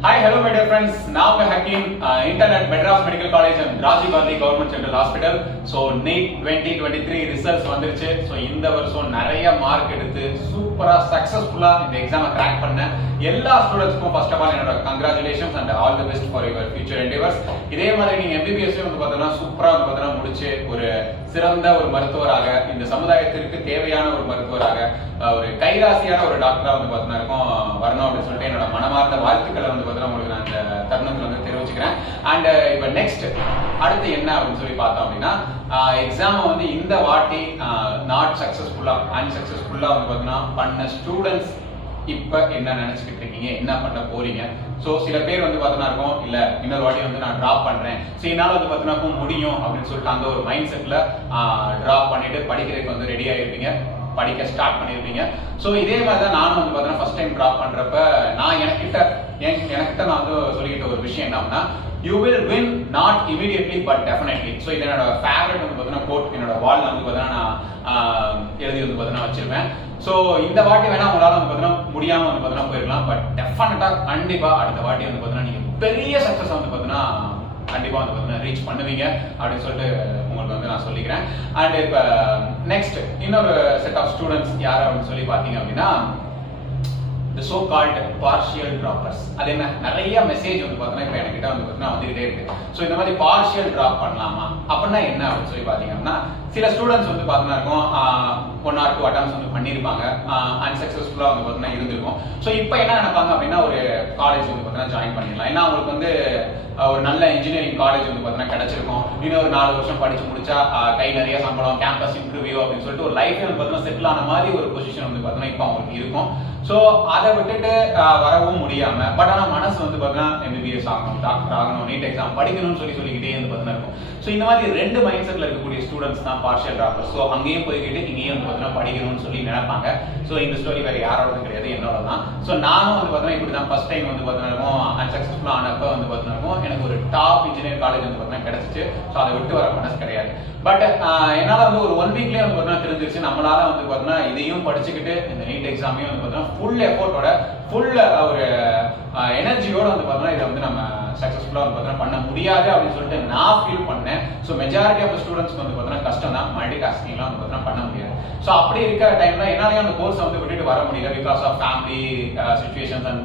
Hi, hello my dear friends. Now we are hacking internet MADRAS MEDICAL COLLEGE and Rajiv Gandhi Government General Hospital. So NEET 2023 results வந்துருச்சு. So இந்த வருஷம் நிறைய mark எடுத்து சூப்பரா சக்சஸ்ஃபுல்லா இந்த எக்ஸாமை கிராக் பண்ண எல்லா ஸ்டூடண்ட்ஸ்க்கும் ஃபர்ஸ்ட் ஆஃப் ஆல் என்னோட congratulations and all the best for your future என்டேவர்ஸ். இதே மாதிரி நீங்க MBBS வந்து பார்த்தீங்கன்னா சூப்பரா வந்து பார்த்தீங்கன்னா முடிச்சு ஒரு சிறந்த ஒரு மருத்துவராக இந்த சமுதாயத்திற்கு தேவையான ஒரு மருத்துவராக ஒரு கைராசியான ஒரு டாக்டரா வந்து பார்த்தீங்கன்னா இருக்கும் வரணும் அப்படின்னு சொல்லிட்டு என்னோட மனமார்ந்த வாழ்த்துக்களை வந்து பார்த்தீங்கன்னா உங்களுக்கு நான் இந்த தருணத்துல வந்து தெரிவிச்சுக்கிறேன். அண்ட் இப்போ நெக்ஸ்ட் அடுத்து என்ன அப்படின்னு சொல்லி பார்த்தோம் அப்படின்னா எக்ஸாம் வந்து இந்த வாட்டி நாட் சக்சஸ்ஃபுல்லா அன்சக்சஸ்ஃபுல்லா வந்து பார்த்தீங்கன்னா பண்ண ஸ்டூடெண்ட்ஸ் இப்ப என்ன நினைச்சுக்கிட்டு இருக்கீங்க, என்ன பண்ண போறீங்க? சோ சில பேர் வந்து பார்த்தீங்கன்னா இருக்கும் இல்ல இன்னொரு வாட்டி வந்து நான் டிராப் பண்றேன், சோ என்னால வந்து பார்த்தீங்கன்னா முடியும் அப்படின்னு சொல்லிட்டு அந்த ஒரு மைண்ட் செட்ல டிராப் பண்ணிட்டு படிக்கிறதுக்கு வந்து ரெடி ஆயிருப்பீங்க, படிக்க ஸ்டார்ட் பண்ணிருப்பீங்க. சோ இதே மாதிரி தான் நானும் வந்து பார்த்தீங்கன்னா ஃபர்ஸ்ட் டைம் டிராப் பண்றப்ப நான் எனக்கிட்ட நான் வந்து சொல்லிக்கிட்ட ஒரு விஷயம் என்ன அப்படின்னா, you will win not immediately but definitely. so இது என்னோட ஃபேவரட் வந்து பார்த்தீங்கன்னா கோட் என்னோட வால்ல வந்து பார்த்தீங்கன்னா நான் எழுதி வந்து பார்த்தீங்கன்னா வச்சிருப்பேன். சோ இந்த வாட்டி வேணா உங்களால வந்து பார்த்தீங்கன்னா முடியாம வந்து பார்த்தீங்கன்னா போயிருக்கலாம், பட் டெஃபினட்டா கண்டிப்பா அடுத்த வாட்டி வந்து பார்த்தீங்கன்னா நீங்க பெரிய சக்சஸ் வந்து பார்த்தீங்கன்னா கண்டிப்பா வந்து பார்த்தீங்கன்னா ரீச் பண்ணுவீங்க அப்படின்னு சொல்லிட்டு உங்களுக்கு வந்து நான் சொல்லிக்கிறேன். அண்ட் இப்போ நெக்ஸ்ட் இன்னொரு செட் ஆஃப் ஸ்டூடெண்ட்ஸ் யார் அப்படின்னு சொல்லி பார்த்தீங்க அப்படின்னா the so called partial droppers. அது என்ன நிறைய மெசேஜ் வந்து பார்த்தீங்கன்னா இப்போ என்கிட்ட வந்து பார்த்தீங்கன்னா வந்துகிட்டே இருக்கு. ஸோ இந்த மாதிரி பார்ஷியல் டிராப் பண்ணலாமா அப்படின்னா என்ன அப்படின்னு சொல்லி பார்த்தீங்கன்னா சில ஸ்டூடெண்ட்ஸ் வந்து பார்த்தீங்கன்னா இருக்கும் 1 or 2 அட்டம்ஸ் வந்து பண்ணியிருப்பாங்க, அன்சக்சஸ்ஃபுல்லாக வந்து பார்த்தீங்கன்னா இருந்திருக்கும். ஸோ இப்போ என்ன நினைப்பாங்க அப்படின்னா ஒரு காலேஜ் வந்து பார்த்தீங்கன்னா ஜாயின் பண்ணிடலாம், ஏன்னா அவங்களுக்கு வந்து ஒரு நல்ல இன்ஜினியரிங் காலேஜ் வந்து பார்த்தீங்கன்னா கிடைச்சிருக்கும், இன்னும் ஒரு 4 வருஷம் படிச்சு முடிச்சா கை நிறைய சம்பளம், கேம்பஸ் இன்டர்வியூ அப்படின்னு சொல்லிட்டு ஒரு லைஃப் வந்து பார்த்தீங்கன்னா செட்டில் ஆன மாதிரி ஒரு பொசிஷன் வந்து பார்த்தீங்கன்னா இப்போ அவங்களுக்கு இருக்கும். ஸோ அதை விட்டுட்டு வரவும் முடியாம பட் ஆனால் மனசு வந்து பார்த்தீங்கன்னா MBBS ஆகணும், டாக்டர் ஆகணும், நீட் எக்ஸாம் படிக்கணும்னு சொல்லிக்கிட்டே வந்து பார்த்தீங்கன்னா இருக்கும். ஸோ இந்த மாதிரி ரெண்டு மைண்ட் செட்ல இருக்கக்கூடிய ஸ்டூடெண்ட்ஸ் தான் பார்ஷியல் டிராப்பர்ஸ். ஸோ அங்கேயும் போய்கிட்டு இங்கேயும் வந்து பார்த்தீங்கன்னா படிக்கணும்னு சொல்லி நினைப்பாங்க. ஸோ இந்த ஸ்டோரி வேற யாரோடதும் கிடையாது, என்னோட தான். ஸோ நானும் வந்து பார்த்தீங்கன்னா இப்படி தான் ஃபர்ஸ்ட் டைம் வந்து பார்த்தீங்கன்னா இருக்கும் அன்சக்சஸ்ஃபுல்லா ஆனப்ப வந்து பார்த்தீங்கன்னா இருக்கும் எனக்கு ஒரு டாப் இன்ஜினியரிங் காலேஜ் வந்து பார்த்தீங்கன்னா கிடைச்சிச்சு. ஸோ அதை விட்டு வர மனசு கிடையாது. பட் என்னால வந்து ஒரு 1 வீக்லயே வந்து பார்த்தீங்கன்னா தெரிஞ்சிருச்சு நம்மளால வந்து பார்த்தீங்கன்னா இதையும் படிச்சுக்கிட்டு இந்த நீட் எக்ஸாமையும் வந்து பார்த்தீங்கன்னா ஃபுல் எஃபோர்ட்டோட ஃபுல் ஒரு எனர்ஜியோட வந்து பார்த்தீங்கன்னா இதை வந்து நம்ம சக்சஸ்ஃபுல்லா வந்து பார்த்தீங்கன்னா பண்ண முடியாது அப்படின்னு சொல்லிட்டு நான் ஃபீல் பண்ணேன். ஸோ மெஜாரிட்டி ஆஃப் ஸ்டூடெண்ட்ஸ்க்கு வந்து பார்த்தீங்கன்னா கஷ்டம் தான், மல்டி டாஸ்கிங்லாம் வந்து பார்த்தீங்கன்னா பண்ண முடியாது. ஸோ அப்படி இருக்கிற டைம்ல என்னாலையும் அந்த கோர்ஸை வந்து விட்டுட்டு வர முடியல because of family situations and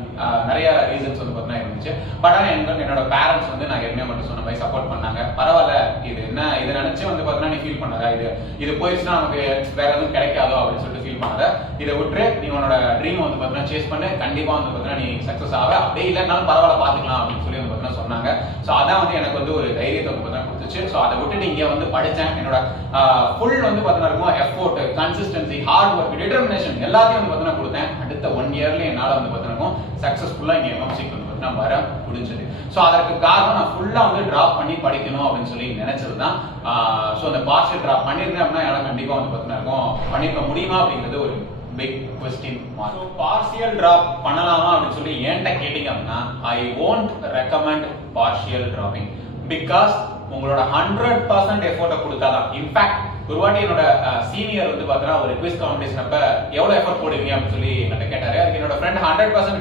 நிறைய ரீசன்ஸ் வந்து பார்த்தீங்கன்னா இருந்துச்சு. பட் ஆனால் என்னோட பேரண்ட்ஸ் வந்து நான் ஏற்கனவே மட்டும் சொன்ன மாதிரி சப்போர்ட் பண்ணாங்க. பரவாயில்ல, இது என்ன இதை நினைச்சு வந்து பார்த்தீங்கன்னா நீ ஃபீல் பண்ணாத, இது போயிடுச்சுன்னா நமக்கு வேற எதுவும் கிடைக்காதோ அப்படின்னு சொல்லிட்டு ஃபீல் பண்ணாத, இதை விட்டு நீ உன்னோட ட்ரீம் வந்து பார்த்தீங்கன்னா சேஸ் பண்ணு, கண்டிப்பா வந்து பார்த்தீங்கன்னா நீ சக்சஸ் ஆக, அப்படியே இல்லைனாலும் பரவாயில்ல பாத்துக்கலாம் அப்படின்னு சொல்லி வந்து பார்த்தீங்கன்னா சொன்னாங்க. ஸோ அதான் வந்து எனக்கு வந்து ஒரு தைரியத்தை வந்து பார்த்தீங்கன்னா கொடுத்துச்சு. ஸோ அதை விட்டுட்டு இங்கே வந்து படித்தேன். என்னோட ஃபுல் வந்து பார்த்தீங்கன்னா இருக்கும் effort, consistency, hard work, determination எல்லாத்தையும் வந்து பார்த்தீங்கன்னா கொடுத்தேன். அடுத்த 1 இயர்ல என்னால் வந்து பார்த்தீங்கன்னா சக்சஸ்ஃபுல்லா இங்கே MMCக்கு வந்து பார்த்தீங்கன்னா வர முடிஞ்சது. ஸோ அதற்கு காரணம் நான் ஃபுல்லா வந்து டிராப் பண்ணி படிக்கணும் அப்படின்னு சொல்லி நினைச்சது தான். ஸோ அந்த பார்ஷியல் டிராப் பண்ணியிருந்தேன் அப்படின்னா என்னால் கண்டிப்பாக வந்து பார்த்தீங்கன்னா இருக்கும் பண்ணிருக்க முடியுமா அப்படிங்கிறது ஒரு big question mark. So partial drop பண்ணலாமா அப்படின்னு சொல்லி என்கிட்ட கேட்டீங்க அப்படின்னா I won't recommend partial dropping because உங்களோட 100% எஃபோர்ட்டை கொடுத்தாதான். இன்ஃபேக்ட் ஒரு வாட்டி என்னோட சீனியர் வந்து பார்த்தீங்கன்னா ஒரு குவிஸ் காம்படிஷன் அப்ப எவ்வளவு எஃபோர்ட் போடுவீங்க அப்படின்னு சொல்லி என்கிட்ட கேட்டாரு. அதுக்கு என்னோட ஃப்ரெண்ட் 100%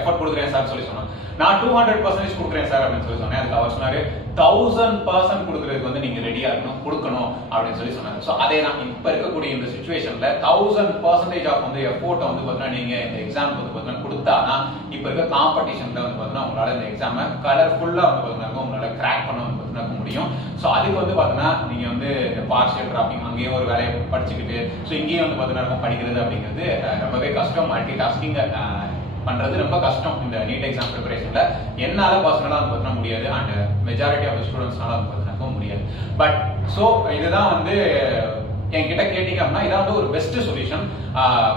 எஃபோர்ட் கொடுக்குறேன் சார் சொல்லி சொன்னான். நான் 200% கொடுக்குறேன் சார் அப்படின்னு சொல்லி சொன்னேன். அதுக்கு அவர் சொன்னாரு 1000% கொடுக்கறதுக்கு வந்து நீங்க ரெடியா இருக்கணும், கொடுக்கணும் அப்படின்னு சொல்லி சொன்னாங்க. ஸோ அதே தான் இப்ப இருக்கக்கூடிய இந்த சுச்சுவேஷன்ல 1000% ஆஃப் வந்து எஃபோர்ட்டை வந்து பார்த்தீங்கன்னா நீங்க இந்த எக்ஸாம் வந்து பார்த்தீங்கன்னா கொடுத்தாதான் இப்ப இருக்க காம்படிஷன்ல வந்து பார்த்தீங்கன்னா உங்களால இந்த எக்ஸாமை கலர்ஃபுல்லா வந்து பார்த்தீங்கன்னா உங்களால கிராக் பண்ண வந்து பார்த்தீங்கன்னா முடியும். ஸோ அதுக்கு வந்து பார்த்தீங்கன்னா நீங்க வந்து இந்த பார்ஷியல் டிராப்பிங் அங்கேயும் ஒரு வேலையை படிச்சுக்கிட்டு ஸோ இங்கேயும் வந்து பார்த்தீங்கன்னா படிக்கிறது அப்படிங்கிறது ரொம்பவே கஷ்டம். மல்டி டாஸ்கிங் பண்றது ரொம்ப கஷ்டம் இந்த நீட் எக்ஸாம் ப்ரிப்பரேஷன்ல. என்னால பர்சனலா வந்து பார்த்தீங்கன்னா முடியாது அண்ட் மெஜாரிட்டி ஆஃப் ஸ்டூடெண்ட்ஸ்னால வந்து பார்த்தீங்கன்னா முடியாது. பட் ஸோ இதுதான் வந்து என்கிட்ட கேட்டீங்க அப்படின்னா இதான் வந்து ஒரு பெஸ்ட் சொல்யூஷன்,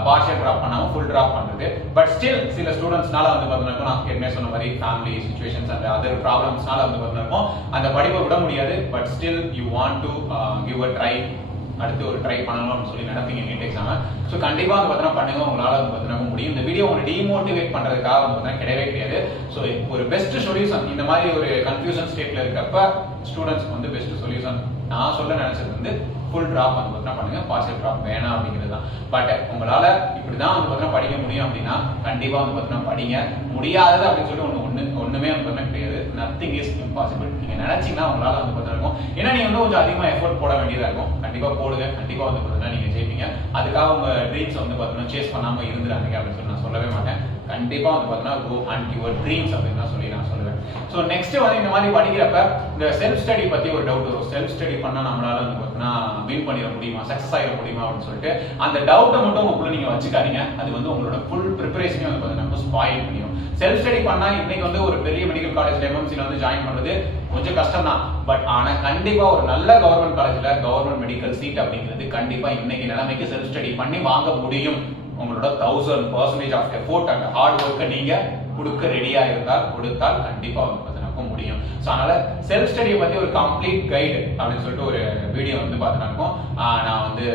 பார்ஷியல் டிராப் பண்ணாம ஃபுல் டிராப் பண்றது. பட் ஸ்டில் சில ஸ்டூடெண்ட்ஸ்னால வந்து பார்த்தீங்கன்னா நான் ஏற்கனவே சொன்ன மாதிரி ஃபேமிலி சிச்சுவேஷன்ஸ் அண்ட் அதர் ப்ராப்ளம்ஸ்னால வந்து பார்த்தீங்கன்னா அந்த படிப்பை விட முடியாது. But still you want to give a try, அடுத்து ஒரு ட்ரை பண்ணணும் அப்படின்னு சொல்லி நினைப்பீங்க நீட் எக்ஸாம். ஸோ கண்டிப்பா வந்து பார்த்தீங்கன்னா பண்ணுங்க, உங்களால வந்து பார்த்தீங்கன்னா முடியும். இந்த வீடியோ உங்களை டிமோட்டிவேட் பண்றதுக்காக வந்து பார்த்தீங்கன்னா கிடையவே கிடையாது. ஸோ ஒரு பெஸ்ட் சொல்யூஷன் இந்த மாதிரி ஒரு கன்ஃபியூஷன் ஸ்டேட்ல இருக்கப்ப ஸ்டூடெண்ட்ஸ்க்கு வந்து பெஸ்ட் சொல்யூஷன் நான் சொல்ல நினைச்சது வந்து ஃபுல் டிராப் வந்து பார்த்தீங்கன்னா பண்ணுங்க, பார்ஷியல் டிராப் வேணாம் அப்படிங்கிறது தான். பட் உங்களால இப்படிதான் வந்து பார்த்தீங்கன்னா படிக்க முடியும் அப்படின்னா கண்டிப்பா வந்து பார்த்தீங்கன்னா படிங்க. முடியாதது அப்படின்னு சொல்லிட்டு ஒண்ணுமே வந்து பார்த்தீங்கன்னா கிடையாது. Nothing is impossible. நீங்க நினைச்சீங்கன்னா உங்களால வந்து பார்த்தீங்கன்னா இருக்கும். ஏன்னா நீங்க வந்து கொஞ்சம் அதிகமா எஃபோர்ட் போட வேண்டியதா இருக்கும். கண்டிப்பா போடுங்க, கண்டிப்பா வந்து பார்த்தீங்கன்னா நீங்க ஜெயிப்பீங்க. அதுக்காக உங்க ட்ரீம்ஸ் வந்து பார்த்தீங்கன்னா சேஸ் பண்ணாம இருந்துடாதீங்க அப்படின்னு சொல்லி நான் சொல்லவே மாட்டேன். கண்டிப்பா வந்து பார்த்தீங்கன்னா கோ அண்ட் யுவர் ட்ரீம்ஸ் அப்படின்னு தான் சொல்லி நான் சொல்லுவேன். ஸோ நெக்ஸ்ட் வந்து இந்த மாதிரி படிக்கிறப்ப இந்த செல்ஃப் ஸ்டடி பத்தி ஒரு டவுட் வரும். செல்ஃப் ஸ்டடி பண்ணா நம்மளால வந்து பார்த்தீங்கன்னா வின் பண்ணிட முடியுமா, சக்சஸ் ஆகிட முடியுமா அப்படின்னு சொல்லிட்டு அந்த டவுட்டை மட்டும் உங்களுக்குள்ள நீங்க வச்சுக்காதீங்க. அது வந்து உங்களோட ஃபுல் ப்ரிப்பரேஷனே வந்து பார்த்தீங்கன்னா ஸ்பாயில் பண்ணிடும். செல்ஃப் ஸ்டடி பண்ணா இன்னைக்கு வந்து ஒரு பெரிய மெடிக்கல் காலேஜ்ல எம்எம்சில வந்து ஜாயின் பண்றது கொஞ்சம் கஷ்டம் தான். பட் ஆனா கண்டிப்பா ஒரு நல்ல கவர்மெண்ட் காலேஜ்ல கவர்மெண்ட் மெடிக்கல் சீட் அப்படிங்கிறது கண்டிப்பா இன்னைக்கு நிலைமைக்கு செல்ஃப் ஸ்டடி பண்ணி வாங்க முடியும். உங்களோட 1000% ஆஃப் எஃபோர்ட் அண்ட் ஹார்ட் ஒர்க்கை நீங்க கொடுக்க ரெடியா இருந்தால் கொடுத்தால் கண்டிப்பா வந்து பார்த்தீங்கன்னா முடியும். ஸோ அதனால செல்ஃப் ஸ்டடியை பத்தி ஒரு கம்ப்ளீட் கைடு அப்படின்னு சொல்லிட்டு ஒரு வீடியோ வந்து பார்த்தீங்கன்னா நான் வந்து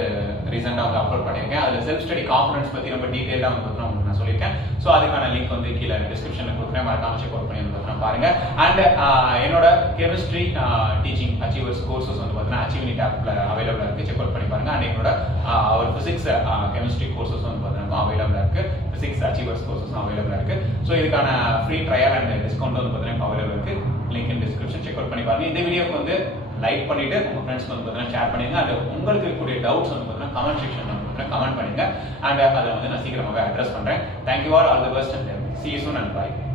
ரீசெண்டாக வந்து அப்லோட் பண்ணியிருக்கேன். அதில் செல்ஃப் ஸ்டடி காம்பனன்ட்ஸ் பத்தி ரொம்ப டீட்டெயிலாக வந்து பார்த்தீங்கன்னா உங்களுக்கு நான் சொல்லியிருக்கேன். ஸோ அதுக்கான லிங்க் வந்து கீழே டிஸ்கிரிப்ஷன்ல கொடுக்குறேன், மறக்காம செக் அவுட் பண்ணி வந்து பார்த்தீங்கன்னா பாருங்க. அண்ட் என்னோட கெமிஸ்ட்ரி டீச்சிங் அச்சீவர்ஸ் கோர்சஸ் வந்து பார்த்தீங்கன்னா அச்சீவ் NEET ஆப்ல அவைலபிளா இருக்கு, செக் அவுட் பண்ணி பாருங்க. அண்ட் என்னோட ஒரு பிசிக்ஸ் கெமிஸ்ட்ரி கோர்சஸ் வந்து பார்த்தீங்கன்னா அவைலபிளா இருக்கு, பிசிக்ஸ் அச்சீவர்ஸ் கோர்சஸ் அவைலபிளா இருக்கு. ஸோ இதுக்கான ஃப்ரீ ட்ரையல் அண்ட் டிஸ்கவுண்ட் வந்து பார்த்தீங்கன்னா அவைலபிள் இருக்கு. Link in description, check out பண்ணி பாருங்க. இந்த வீடியோக்கு வந்து லைக் பண்ணிட்டு உங்க ஃப்ரெண்ட்ஸ்க்கு வந்து பார்த்தீங்கன்னா ஷேர் பண்ணுங்க. அண்ட் உங்களுக்கு இருக்கக்கூடிய டவுட்ஸ் வந்து பார்த்தீங்கன்னா கமெண்ட் செக்ஷன்ல வந்து கமெண்ட் பண்ணுங்க. அண்ட் அதை வந்து நான் சீக்கிரமாகவே அட்ரஸ் பண்றேன். Thank you all the best and see you soon and bye.